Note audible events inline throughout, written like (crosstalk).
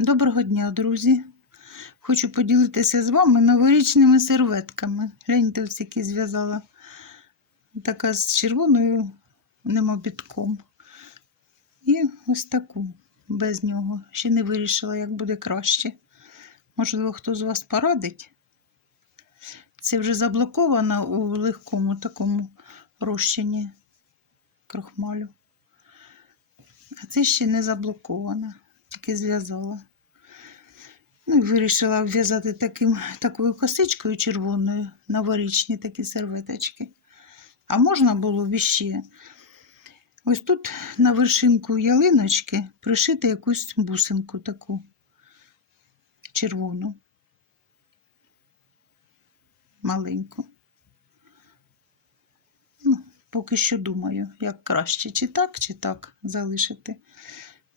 Доброго дня, друзі! Хочу поділитися з вами новорічними серветками. Гляньте, ось які зв'язала. Така з червоною немобітком. І ось таку без нього. Ще не вирішила, як буде краще. Можливо, хто з вас порадить. Це вже заблоковано у легкому такому розчині крохмалю. А це ще не заблоковано, тільки зв'язала. Ну, вирішила в'язати таким, такою косичкою червоною новорічні такі серветочки. А можна було б ще ось тут на вершинку ялиночки пришити якусь бусинку таку червону, маленьку. Ну, поки що думаю, як краще, чи так, чи так залишити.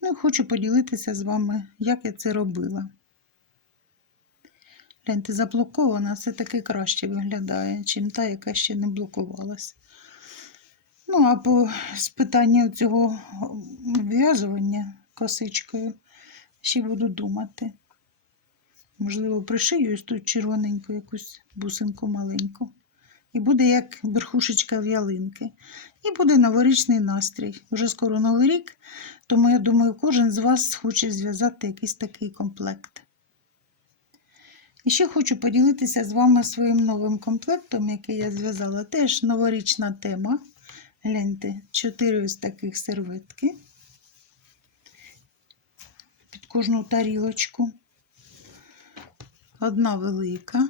Ну, хочу поділитися з вами, як я це робила. Гляньте, заблокована, все-таки краще виглядає, чим та, яка ще не блокувалась. Ну, а по з питання цього в'язування косичкою ще буду думати. Можливо, пришию ось тут червоненьку якусь бусинку маленьку. І буде як верхушечка в ялинки. І буде новорічний настрій. Вже скоро новий рік, тому я думаю, кожен з вас хоче зв'язати якийсь такий комплект. І ще хочу поділитися з вами своїм новим комплектом, який я зв'язала. Теж новорічна тема. Гляньте, чотири ось таких серветки під кожну тарілочку. Одна велика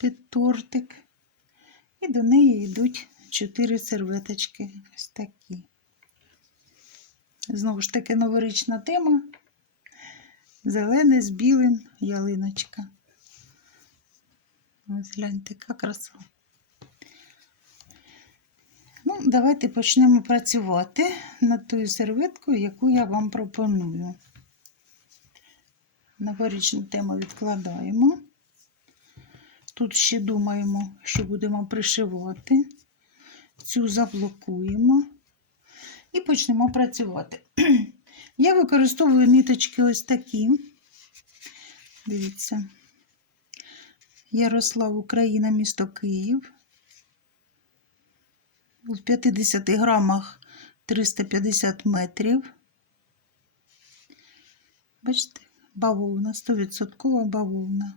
під тортик. І до неї йдуть чотири серветочки. Ось такі. Знову ж таки, новорічна тема. Зелене з білим ялиночка. Ось гляньте, яка краса. Ну, давайте почнемо працювати над тою серветкою, яку я вам пропоную. Новорічну тему відкладаємо. Тут ще думаємо, що будемо пришивати. Цю заблокуємо і почнемо працювати. (clears throat) Я використовую ниточки ось такі. Дивіться, Ярослав Україна, місто Київ. В 50 грамах 350 метрів. Бачите, бавовна, 100% бавовна.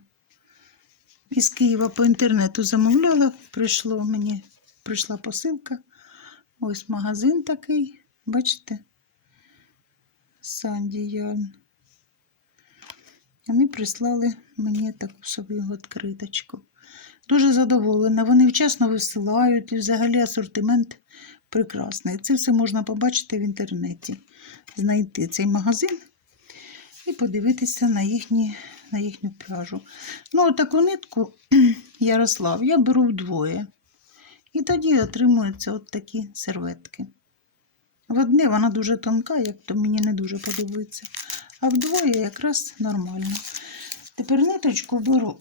Із Києва по інтернету замовляла, прийшло мені, прийшла посилка. Ось магазин такий, бачите? Сандіян. Вони прислали мені таку собі відкриточку. Дуже задоволена. Вони вчасно висилають і взагалі асортимент прекрасний. Це все можна побачити в інтернеті, знайти цей магазин і подивитися на, їхні, на їхню пряжу. Ну, таку нитку (clears throat) Ярослав я беру вдвоє. І тоді отримуються от такі серветки. В одне вона дуже тонка, як то мені не дуже подобається. А вдвоє якраз нормально. Тепер ниточку беру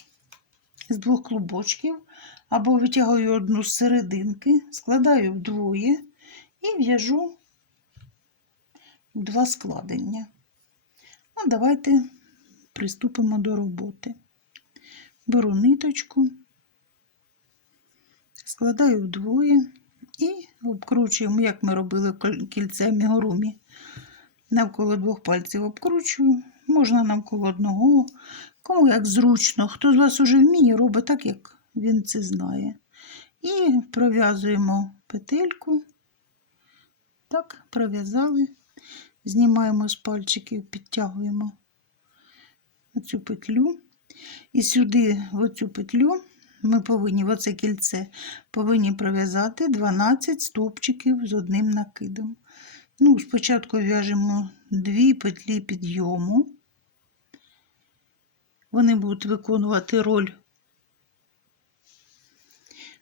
(clears throat) з двох клубочків, або витягую одну з серединки, складаю вдвоє і в'яжу два складення. Ну, давайте приступимо до роботи. Беру ниточку, складаю вдвоє. І обкручуємо, як ми робили кільце мігурумі. Навколо двох пальців обкручую, можна навколо одного. Кому як зручно, хто з вас уже вміє, робить так, як він це знає. І пров'язуємо петельку. Так, пров'язали, знімаємо з пальчиків, підтягуємо оцю петлю. І сюди, в оцю петлю, ми повинні в оце кільце повинні пров'язати 12 стовпчиків з одним накидом. Ну, Спочатку в'яжемо дві петлі підйому. Вони будуть виконувати роль.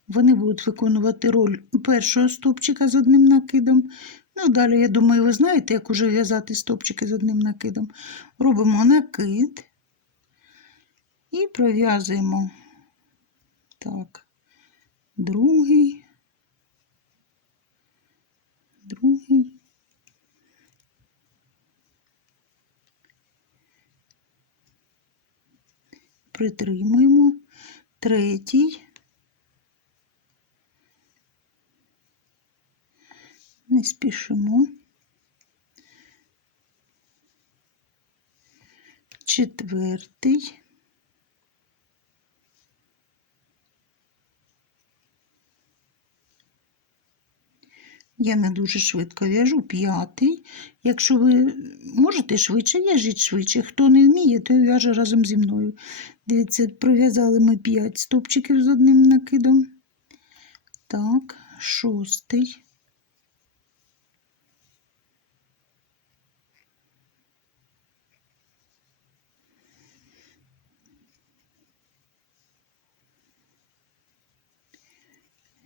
Вони будуть виконувати роль першого стовпчика з одним накидом. Ну, далі, я думаю, ви знаєте, як уже в'язати стовпчики з одним накидом. Робимо накид і пров'язуємо так, другий. Другий. Притримуємо. Третій. Не спішимо. Четвертий. Я не дуже швидко в'яжу п'ятий. Якщо ви можете швидше, в'яжіть швидше. Хто не вміє, то в'яже разом зі мною. Дивіться, пров'язали ми 5 стопчиків з одним накидом. Так, шостий.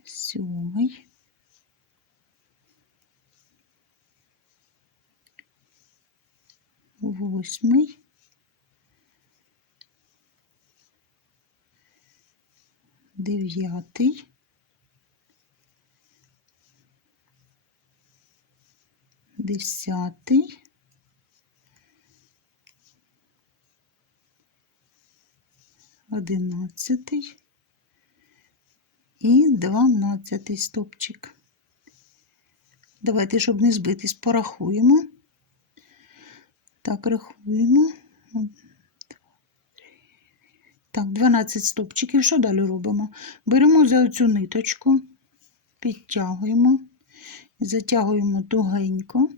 Сьомий. Восьмий. Дев'ятий. Десятий. Одинадцятий. І дванадцятий стопчик. Давайте, щоб не збитись, порахуємо. Так, рахуємо. Так, 12 стопчиків. Що далі робимо? Беремо за цю ниточку, підтягуємо, затягуємо тугенько,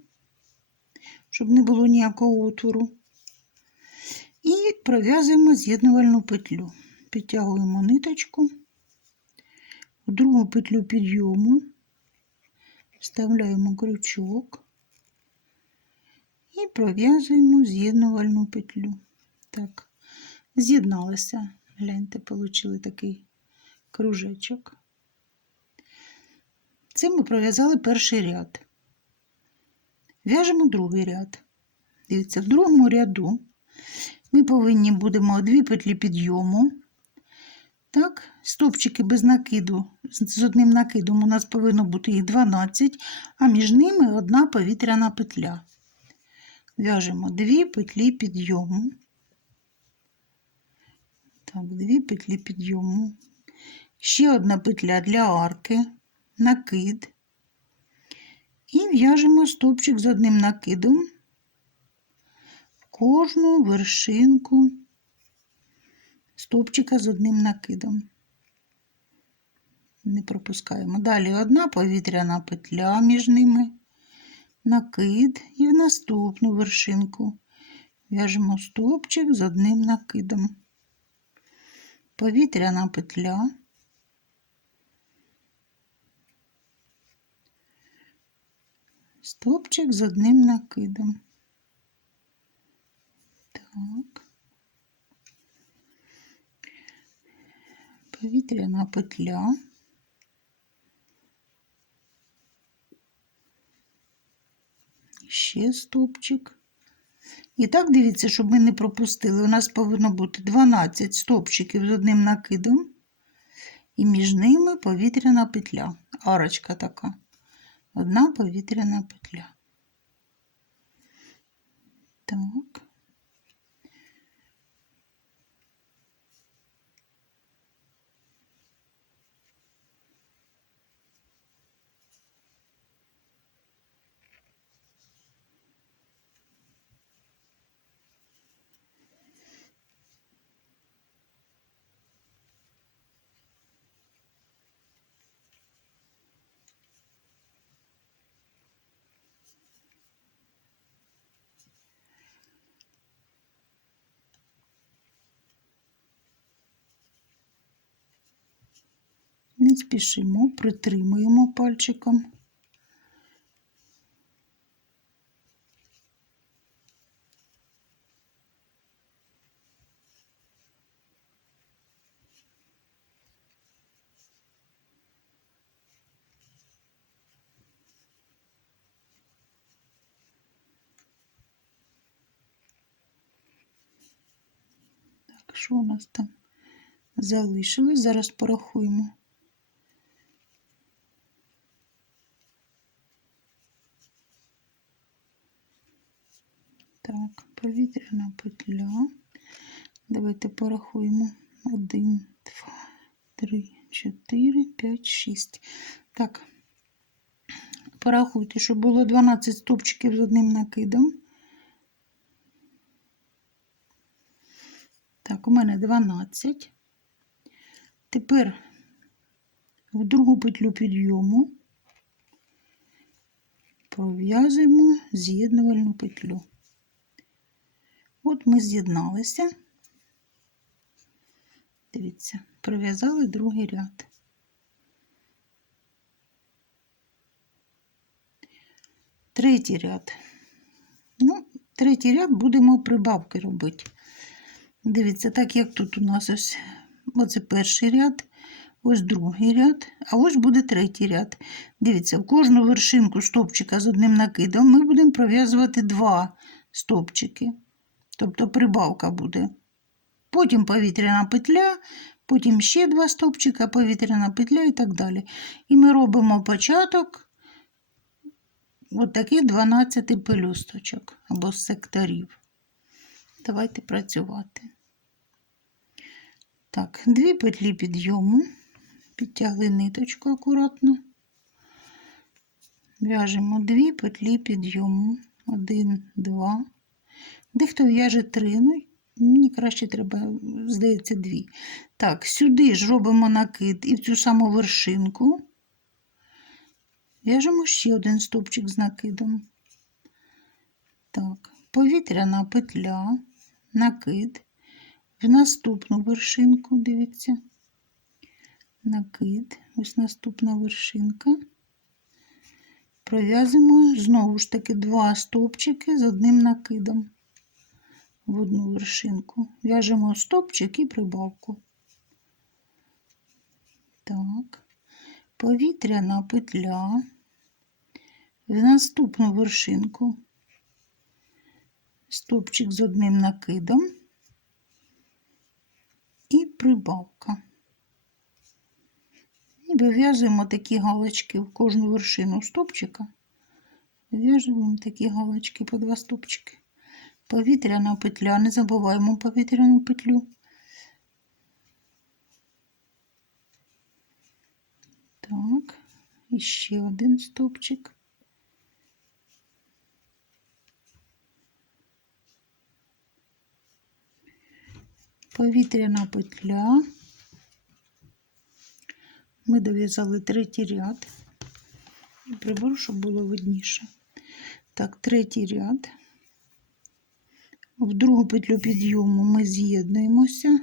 щоб не було ніякого отвору. І пров'язуємо з'єднувальну петлю. Підтягуємо ниточку, в другу петлю підйому, вставляємо крючок і пров'язуємо з'єднувальну петлю. Так, з'єдналися. Гляньте, отримали такий кружечок. Це ми пров'язали перший ряд. В'яжемо другий ряд. Дивіться, в другому ряду ми повинні будемо дві петлі підйому. Так, стопчики без накиду, з одним накидом у нас повинно бути їх 12, а між ними одна повітряна петля. В'яжемо дві петлі підйому. Так, дві петлі підйому. Ще одна петля для арки, накид. І в'яжемо стовпчик з одним накидом в кожну вершинку стовпчика з одним накидом. Не пропускаємо. Далі одна повітряна петля між ними накид і в наступну вершинку в'яжемо стовпчик з одним накидом. Повітряна петля. Стовпчик з одним накидом. Так. Повітряна петля. Ще стопчик. І так, дивіться, щоб ми не пропустили. У нас повинно бути 12 стопчиків з одним накидом, і між ними повітряна петля. Арочка така. Одна повітряна петля. Так. Не спішимо, притримуємо пальчиком. Так, що у нас там залишилось? Зараз порахуємо. Так, повітряна петля. Давайте порахуємо. Один, два, три, чотири, п'ять, шість. Так. Порахуйте, щоб було 12 стовпчиків з одним накидом. Так, у мене 12. Тепер в другу петлю підйому пров'язуємо з'єднувальну петлю. От ми з'єдналися. Дивіться, пров'язали другий ряд. Третій ряд. Ну, третій ряд будемо прибавки робити. Дивіться, так як тут у нас ось оце перший ряд, ось другий ряд, а ось буде третій ряд. Дивіться, в кожну вершинку стовпчика з одним накидом ми будемо пров'язувати два стовпчики. Тобто прибавка буде. Потім повітряна петля, потім ще два стовпчика, повітряна петля і так далі. І ми робимо початок от таких 12 пелюсточок або секторів. Давайте працювати. Так, дві петлі підйому, підтягли ниточку акуратно. В'яжемо дві петлі підйому. Один, два. Дехто в'яже три, ну, мені краще треба, здається, дві. Так, сюди ж робимо накид і в цю саму вершинку. В'яжемо ще один стовпчик з накидом. Так, повітряна петля, накид. В наступну вершинку, дивіться, накид, ось наступна вершинка. Пров'язуємо знову ж таки два стовпчики з одним накидом в одну вершинку. В'яжемо стовпчик і прибавку. Так, повітряна петля. В наступну вершинку стовпчик з одним накидом і прибавка. І вив'язуємо такі галочки в кожну вершину стовпчика. Вив'язуємо такі галочки по два стовпчики. Повітряна петля, не забуваємо повітряну петлю. Так, і ще один стовпчик. Повітряна петля. Ми дов'язали третій ряд. І приберу, щоб було видніше. Так, третій ряд. В другу петлю підйому ми з'єднуємося.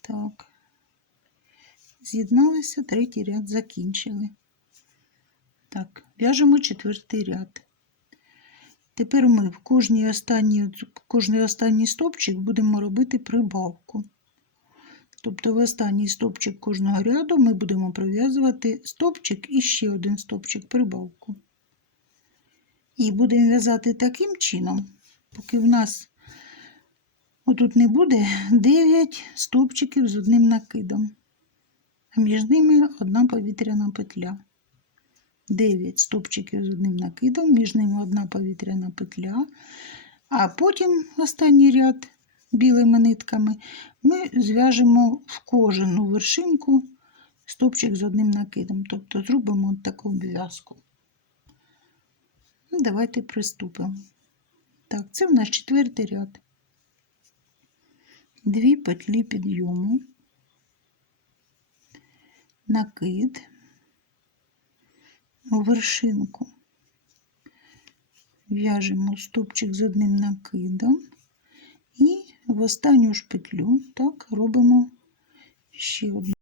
Так, з'єдналися, третій ряд закінчили. Так, в'яжемо четвертий ряд. Тепер ми в кожній останній, кожний останній стовпчик будемо робити прибавку. Тобто в останній стовпчик кожного ряду ми будемо пров'язувати стовпчик і ще один стовпчик прибавку. І будемо в'язати таким чином, поки в нас отут не буде 9 стовпчиків з одним накидом, а між ними одна повітряна петля. 9 стовпчиків з одним накидом, між ними одна повітряна петля, а потім останній ряд білими нитками ми зв'яжемо в кожну вершинку стовпчик з одним накидом. Тобто зробимо таку обв'язку. Ну, Давайте приступимо. Так, це в нас четвертий ряд. Дві петлі підйому, накид у вершинку. В'яжемо стовпчик з одним накидом і в останню ж петлю так робимо ще одну.